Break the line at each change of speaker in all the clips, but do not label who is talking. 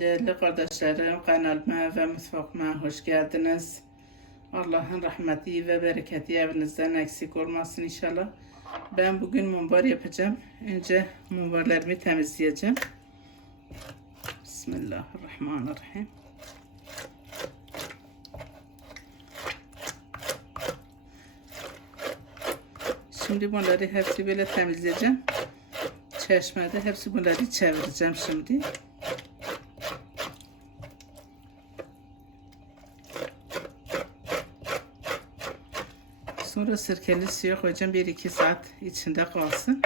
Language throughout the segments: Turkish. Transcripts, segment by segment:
Değerli kardeşlerim, kanalıma ve mutfağıma hoş geldiniz. Allah'ın rahmeti ve bereketi evinizden eksik olmasın inşallah. Ben bugün mumbar yapacağım. Önce mumbarlarımı temizleyeceğim. Bismillahirrahmanirrahim. Şimdi bunları hepsi böyle temizleyeceğim. Çeşmede hepsi bunları çevireceğim şimdi. Sonra sirkeli suya koyacağım. 1-2 saat içinde kalsın.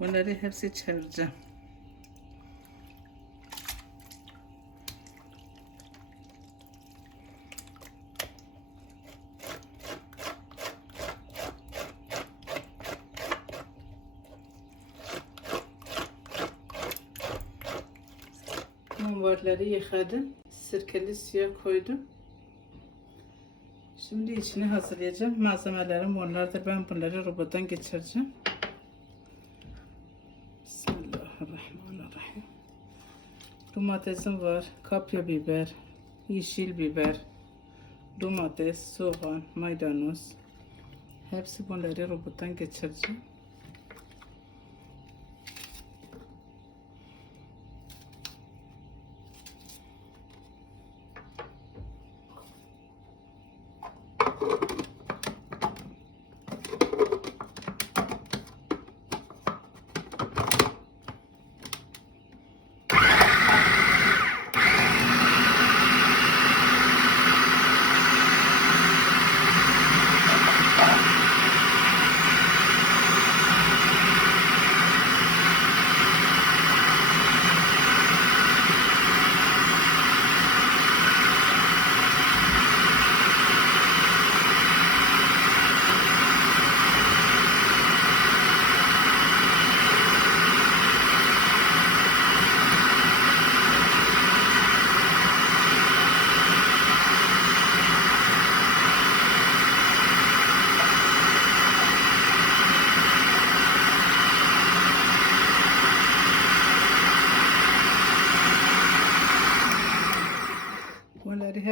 Bunları hepsi çevireceğim. Mumbarları yıkadım. Sirkeli suya koydum. Şimdi içini hazırlayacağım. Malzemelerim onlardır. Ben bunları robottan geçireceğim. Bismillahirrahmanirrahim. Domatesim var. Kapya biber. Yeşil biber. Domates, soğan, maydanoz. Hepsi bunları robottan geçireceğim.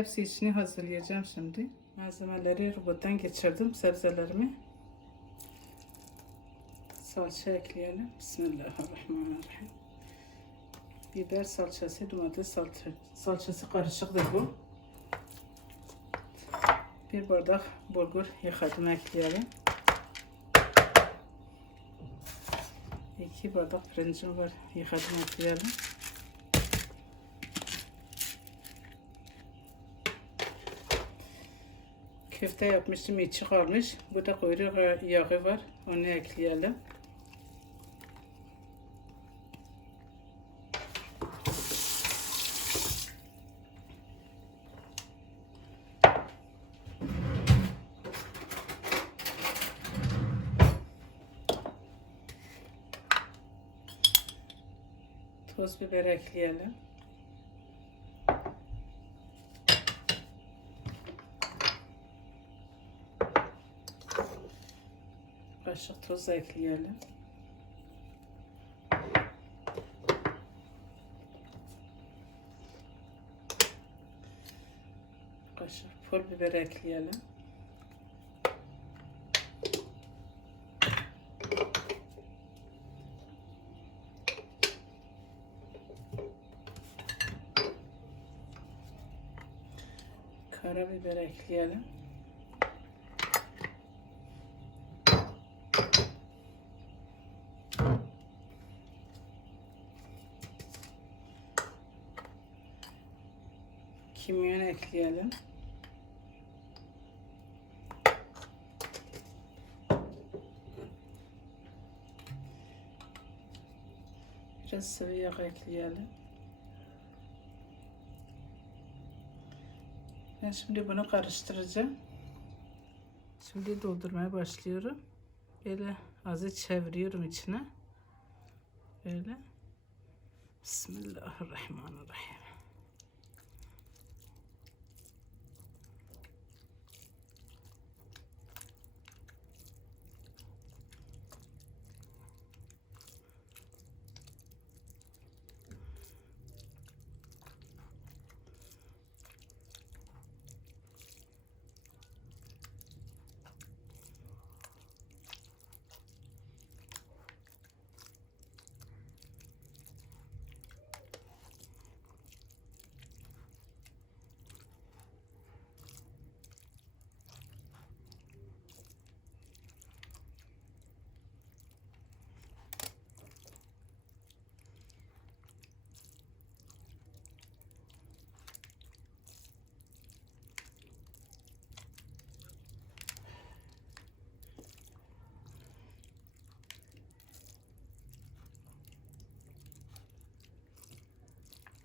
Hepsi içine hazırlayacağım şimdi. Malzemeleri robottan geçirdim. Sebzelerimi. Salça ekleyelim. Bismillahirrahmanirrahim. Biber salçası, domates salça, salçası karışıktır bu. Bir bardak bulgur yıkadım ekleyelim. İki bardak pirincim var yıkadım ekleyelim. Köfte yapmıştım içi kalmış. Burada kuyruk yağı var. Onu ekleyelim. Toz biber ekleyelim. Kaşık tuz ekleyelim. Kaşık pul biber ekleyelim. Karabiber ekleyelim. Kimyon ekleyelim. Biraz sıvı yağ ekleyelim. Ben şimdi bunu karıştıracağım. Şimdi doldurmaya başlıyorum. Böyle azı çeviriyorum içine. Böyle. Bismillahirrahmanirrahim.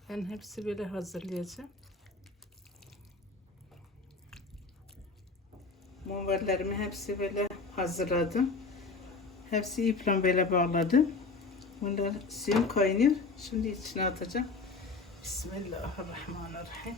Ben hepsi böyle hazırlayacağım. Mumbarlarımı hepsi böyle hazırladım. Hepsi iple böyle bağladım. Bunlar suyum kaynıyor. Şimdi içine atacağım. Bismillahirrahmanirrahim.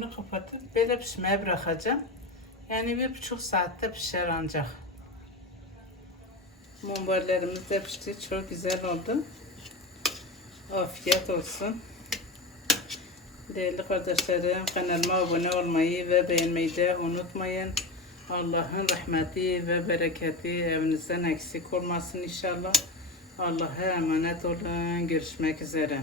Bunu kapatıp böyle pişmeye bırakacağım. Yani bir buçuk saatte pişer ancak. Mumbarlarımız da pişti. Çok güzel oldu. Afiyet olsun. Değerli kardeşlerim kanalıma abone olmayı ve beğenmeyi de unutmayın. Allah'ın rahmeti ve bereketi evinizden eksik olmasın inşallah. Allah'a emanet olun. Görüşmek üzere.